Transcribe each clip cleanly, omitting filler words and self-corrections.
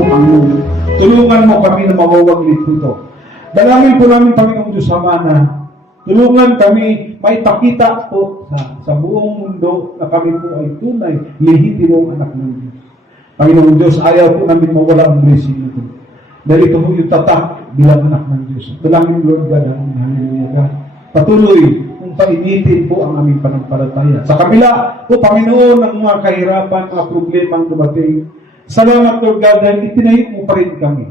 Panginoon, tulungan mo kami na mawawaglit nito. Dalangin po namin, Panginoong Diyos Ama, na tulungan kami maipakita po sa buong mundo na kami po ay tunay, lehitimong anak ng Diyos. Panginoong Diyos, ayaw po namin mawala ang blessing nito. Dahil ito po yung tatak bilang anak ng Diyos. Dalangin, Lord God, ang hallelujah God. Patuloy kung painitin po ang aming panampalataya. Sa kabila po, Panginoon, ang mga kahirapan, mga problema ang dumating. Salamat, Lord God, dahil itinayo mo pa rin kami.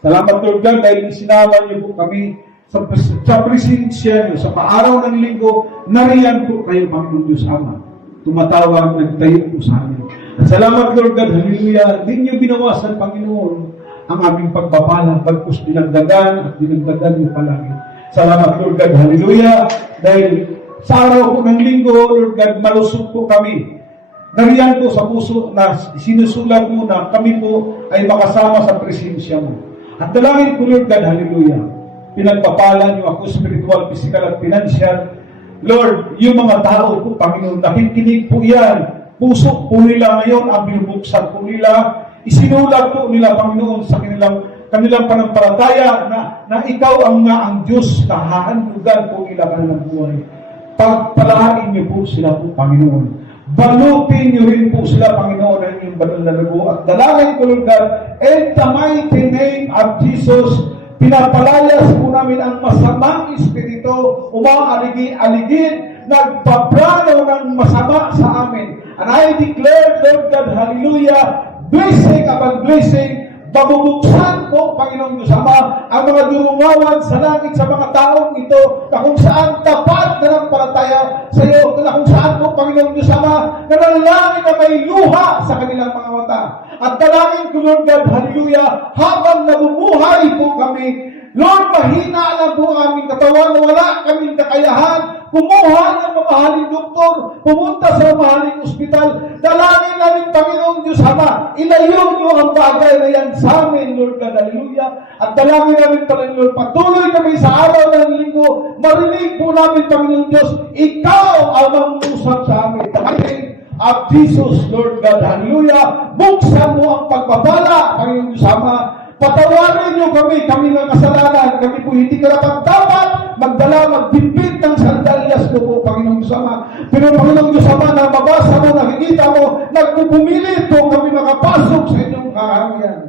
Salamat, Lord God, dahil isinama niyo po kami sa presensya niyo, sa paaraw ng linggo, nariyan po kayo, Panginoon Diyos Ama. Tumatawag, nagtayo po sa amin. At salamat, Lord God, hallelujah, hindi niyo binawasan, Panginoon, ang aming pagpapalang, pagpus dinagdagan at dinagdagan niyo palagi. Salamat, Lord God, hallelujah, dahil sa araw po ng linggo, Lord God, malusog po kami. Nariyan po sa puso na sinusulat mo na kami po ay makasama sa presensya mo. At dalangin ko, Lord God, hallelujah, pinagpapala niyo ako spiritual, physical at financial. Lord, yung mga tao po, Panginoon, nakikinig po yan. Puso po nila ngayon ang binubuksan po nila. Isinulat po nila, Panginoon, sa kanilang panampalataya na ikaw ang Diyos na hahandugan po nila kanilang buhay. Pagpalain niyo po sila po, Panginoon. Balutin niyo rin po sila, Panginoon, ang inyong banal na dugo. At dalangin ko, Lord God, in the mighty name of Jesus, pinapalayas po namin ang masamang espiritu, umaaligid, nagpaplano ng masama sa amin. And I declare, Lord God, hallelujah, blessing upon blessing, babubuksan po, Panginoong Diyos Ama, ang mga durungawan sa langit sa mga taong ito, na kung saan tapat na ng palataya sa iyo, na kung saan po, Panginoong Diyos Ama, nanalangin na may luha sa kanilang mga mata. At dalangin ko, Lord God, hallelujah, habang namumuhay po kami, Lord, mahina lang po ang aming katawan, wala kaming kakayahan, kumuha ng mamahaling doktor, pumunta sa mamahaling ospital. Dalangin namin, Panginoong Diyos Ama, ilayo niyo ang bagay na yan sa amin, Lord God, hallelujah. At dalangin namin, Panginoon, patuloy kami sa araw ng linggo, marinig po namin, Panginoong Diyos, ikaw ang mangusap sa amin. Of Jesus, Lord God, hallelujah. Buksan mo ang pagpapala, Panginoong Diyos Ama. Patawarin niyo kami ng kasalanan. Kami po hindi karapat-dapat magdibit ng sandalyas ko po, Panginoong Diyos Ama. Pero Panginoong Diyos Ama, na mabasa mo, nakikita mo, nagpupumilit po kami makapasok sa inyong kahangian.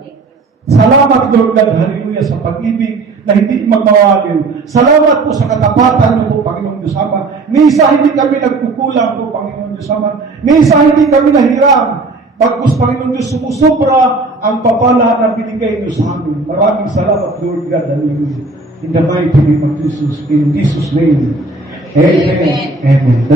Salamat, Lord God, hallelujah, sa pag-ibig na hindi magmawaliw. Salamat po sa katapatan niyo po, Panginoong Diyos Ama. Minsan hindi kami nagkukulang po, Panginoong Diyos Ama. Minsan hindi kami nahiram. Pagkus, Panginoon Diyos, sumusubra ang papala na binigay niyo sa amin. Maraming salamat, Lord God, hallelujah. In the mighty name of Jesus, in Jesus' name. Amen. Amen.